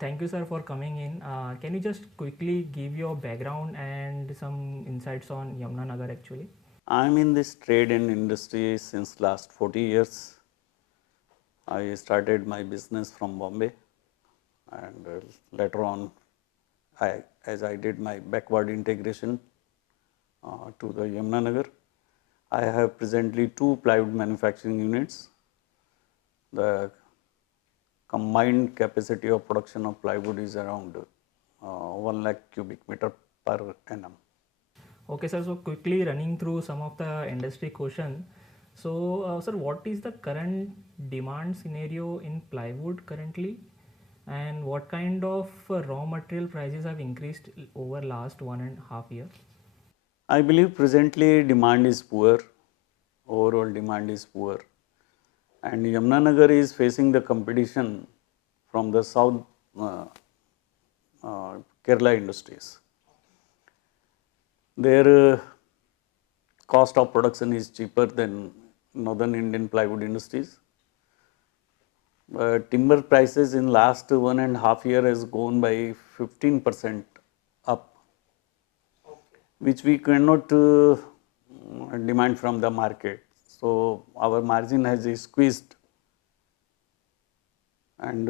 Thank you, sir, for coming in. Can you just quickly give your background and some insights on Yamuna Nagar actually? I'm in this trade and industry since last 40 years. I started my business from Bombay, and later on, as I did my backward integration to the Yamuna Nagar, I have presently 2 plywood manufacturing units. The combined capacity of production of plywood is around 1 lakh cubic meter per annum. Okay, sir. So quickly running through some of the industry question. So, sir, what is the current demand scenario in plywood currently, and what kind of raw material prices have increased over last 1.5 year? I believe presently demand is poor, overall demand is poor, and Yamuna Nagar is facing the competition from the south Kerala industries. Their cost of production is cheaper than northern Indian plywood industries. Timber prices in last 1.5 year has gone by 15% up, which we cannot demand from the market. So our margin has squeezed, and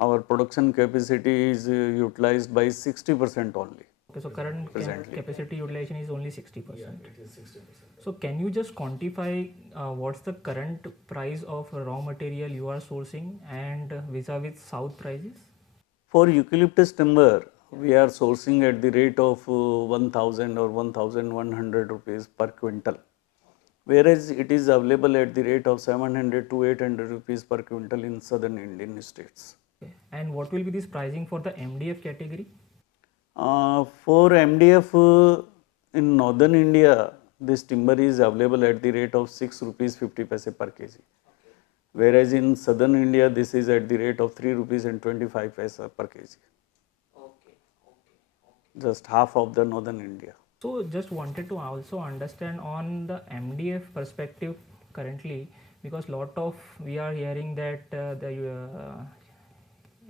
our production capacity is utilized by 60% only. Okay, so current Presently. capacity utilization is only 60%. Yeah, it is 60%. So can you just quantify what's the current price of raw material you are sourcing and vis-a-vis south prices? For eucalyptus timber, we are sourcing at the rate of 1000 or 1100 rupees per quintal, whereas it is available at the rate of 700 to 800 rupees per quintal in southern Indian states. Okay. And what will be this pricing for the MDF category? For MDF in northern India, this timber is available at the rate of 6 rupees 50 paise per kg, whereas in southern India this is at the rate of 3 rupees and 25 paise per kg. Just half of the northern India. So just wanted to also understand on the MDF perspective currently, because lot of we are hearing that the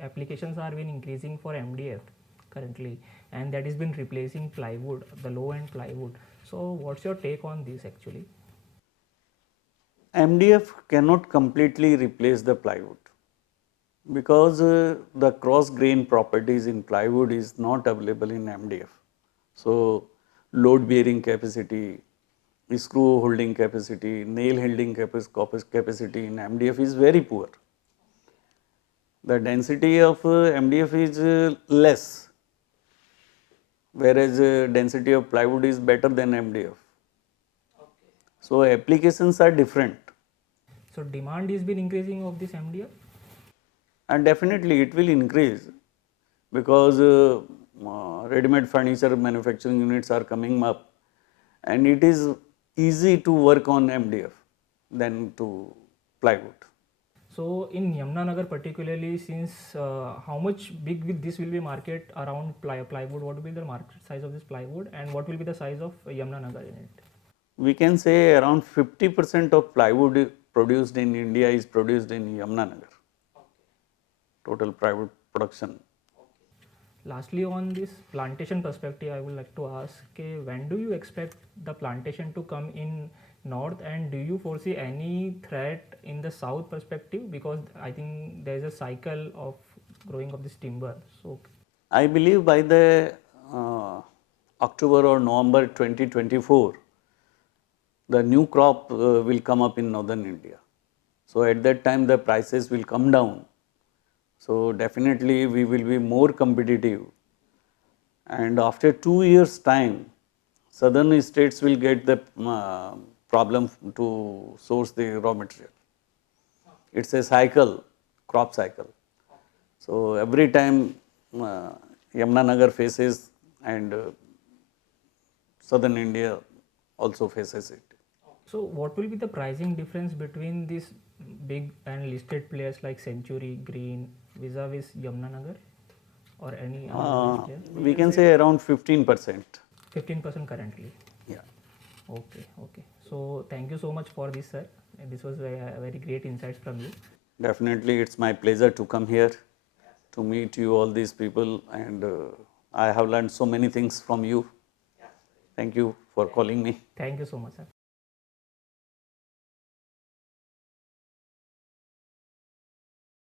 applications are been increasing for MDF currently, and that has been replacing plywood, the low end plywood. So what's your take on this actually? MDF cannot completely replace the plywood because the cross grain properties in plywood is not available in MDF. So load bearing capacity, screw holding capacity, nail holding capacity in MDF is very poor. The density of MDF is less, whereas density of plywood is better than MDF. So applications are different. So demand is been increasing of this MDF? And definitely it will increase because ready-made furniture manufacturing units are coming up, and it is easy to work on MDF than to plywood. So in Yamuna Nagar particularly, since how much big will this will be market around plywood? What will be the market size of this plywood, and what will be the size of Yamuna Nagar in it? We can say around 50% of plywood produced in India is produced in Yamuna Nagar. Total plywood production. Lastly, on this plantation perspective, I would like to ask, when do you expect the plantation to come in north, and do you foresee any threat in the south perspective? Because I think there is a cycle of growing of this timber. So I believe by the October or November 2024, the new crop will come up in northern India. So at that time the prices will come down. So definitely we will be more competitive, and after 2 years time, southern states will get the problem to source the raw material. It's a cycle, crop cycle. So every time Yamuna Nagar faces, and southern India also faces it. so what will be the pricing difference between these big and listed players like Century, Green, vis-a-vis Yamuna Nagar, or any other player? We can say around 15%. 15% currently. Yeah. Okay, okay. So thank you so much for this, sir. This was very great insights from you. Definitely, it's my pleasure to come here to meet you, all these people, and I have learned so many things from you. Thank you for calling me. Thank you so much, sir.